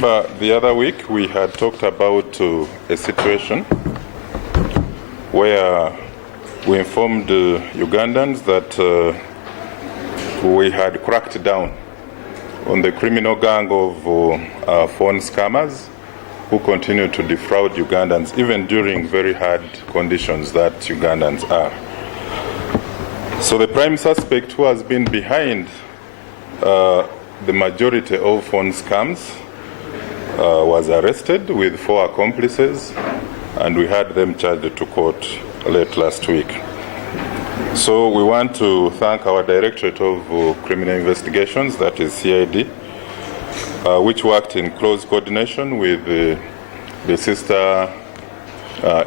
remember the other week we had talked about a situation where we informed Ugandans that we had cracked down on the criminal gang of phone scammers who continue to defraud Ugandans even during very hard conditions that Ugandans are. So the prime suspect who has been behind the majority of phone scams was arrested with 4 accomplices, and we had them charged to court late last week. So we want to thank our Directorate of Criminal Investigations, that is CID, which worked in close coordination with the sister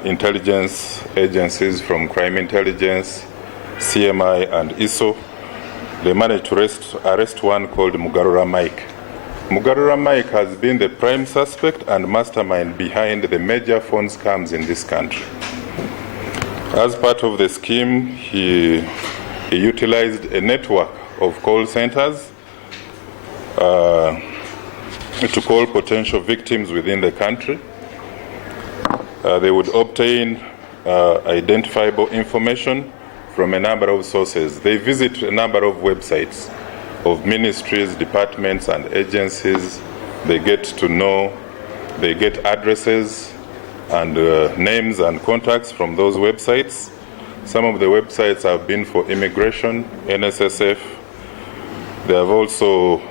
intelligence agencies from Crime Intelligence, CMI, and ISO. They managed to arrest one called Mugarura Mike. Mugarura Mike has been the prime suspect and mastermind behind the major phone scams in this country. As part of the scheme, he utilized a network of call centers to call potential victims within the country. They would obtain identifiable information from a number of sources. They visit a number of websites of ministries, departments, and agencies. They get to know, they get addresses and names and contacts from those websites. Some of the websites have been for immigration, NSSF. They have also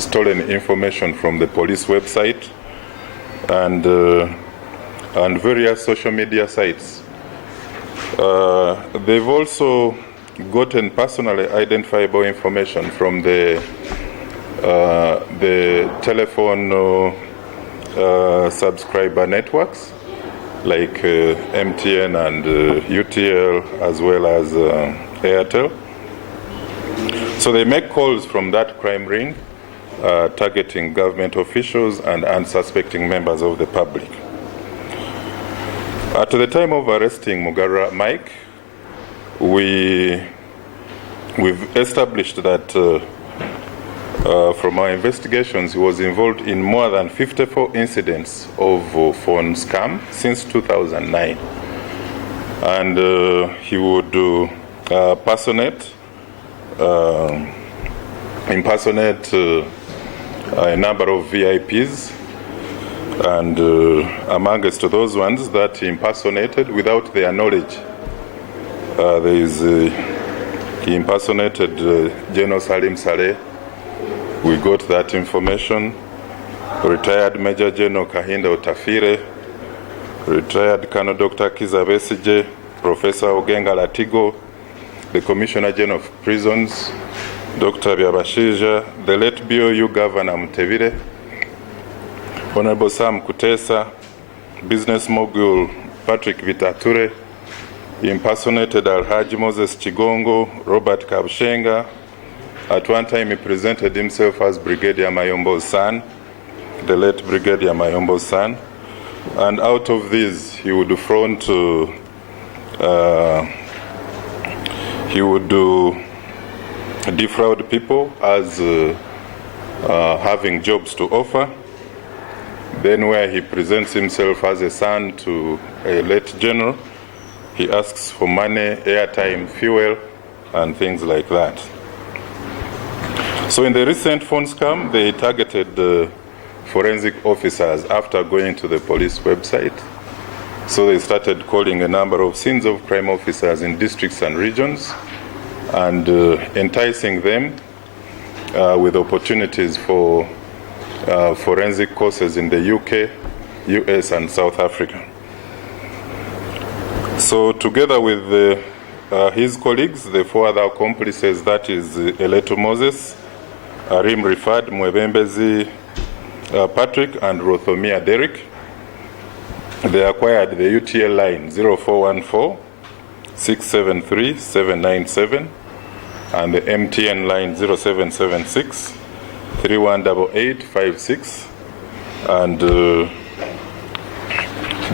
stolen information from the police website and various social media sites. They've also gotten personally identifiable information from the telephone subscriber networks like MTN and UTL, as well as Airtel. So they make calls from that crime ring, targeting government officials and unsuspecting members of the public. At the time of arresting Mugarura Mike, we've established that from our investigations, he was involved in more than 54 incidents of phone scam since 2009. And he would impersonate a number of VIPs, and amongst those ones that he impersonated without their knowledge, he impersonated General Salim Saleh. We got that information. Retired Major General Kahinda Otafire, retired Colonel Dr. Kiza Besije, Professor Ogenga Latigo, the Commissioner General of Prisons, Dr. Byabashija, the late BOU Governor Mutevire, Honorable Sam Kutesa, business mogul Patrick Vitature, he impersonated Alhaji Moses Chigongo, Robert Kabshenga. At one time he presented himself as Brigadier Mayombo's son, the late Brigadier Mayombo's son. And out of these, he would defraud people as having jobs to offer. Then where he presents himself as a son to a late general, he asks for money, airtime, fuel, and things like that. So in the recent phone scam, they targeted forensic officers after going to the police website. So they started calling a number of scenes of crime officers in districts and regions and enticing them with opportunities for forensic courses in the UK, US, and South Africa. So together with his colleagues, the 4 other accomplices, that is Eleto Moses, Arim Rifad, Mwebembezi Patrick, and Rothomia Derek, they acquired the UTL line 0414 673 797 and the MTN line 0776 318856, and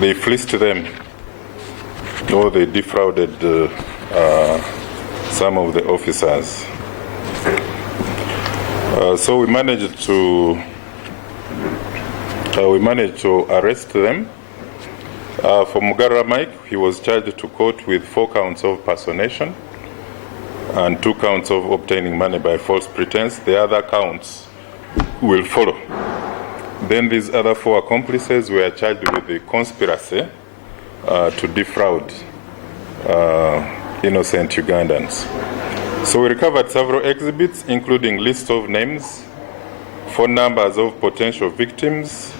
they fleeced them, or they defrauded some of the officers. So we managed to arrest them. For Mugarura Mike, he was charged to court with 4 counts of personation and 2 counts of obtaining money by false pretense. The other counts will follow. Then these other 4 accomplices were charged with the conspiracy to defraud innocent Ugandans. So we recovered several exhibits, including lists of names, phone numbers of potential victims,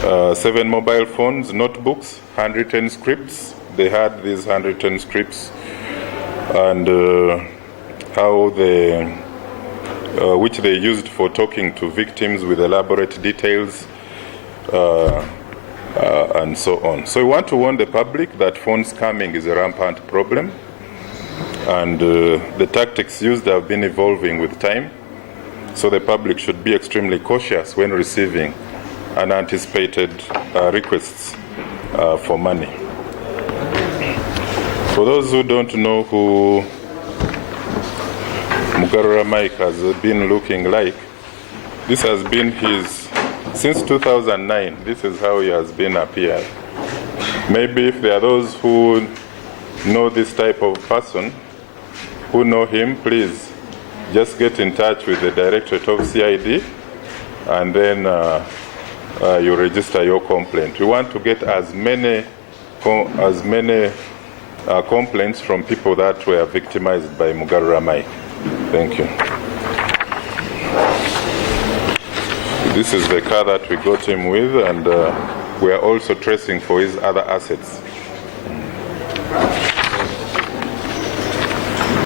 7 mobile phones, notebooks, handwritten scripts. They had these handwritten scripts, and which they used for talking to victims with elaborate details, and so on. So we want to warn the public that phone scamming is a rampant problem, and the tactics used have been evolving with time. So the public should be extremely cautious when receiving unanticipated requests for money. For those who don't know who Mugarura Mike has been looking like, this has been his, since 2009, this is how he has been appearing. Maybe if there are those who know this type of person, who know him, please just get in touch with the Directorate of CID, and then you register your complaint. We want to get as many complaints from people that were victimized by Mugarura Mike. Thank you. This is the car that we got him with, and we are also tracing for his other assets.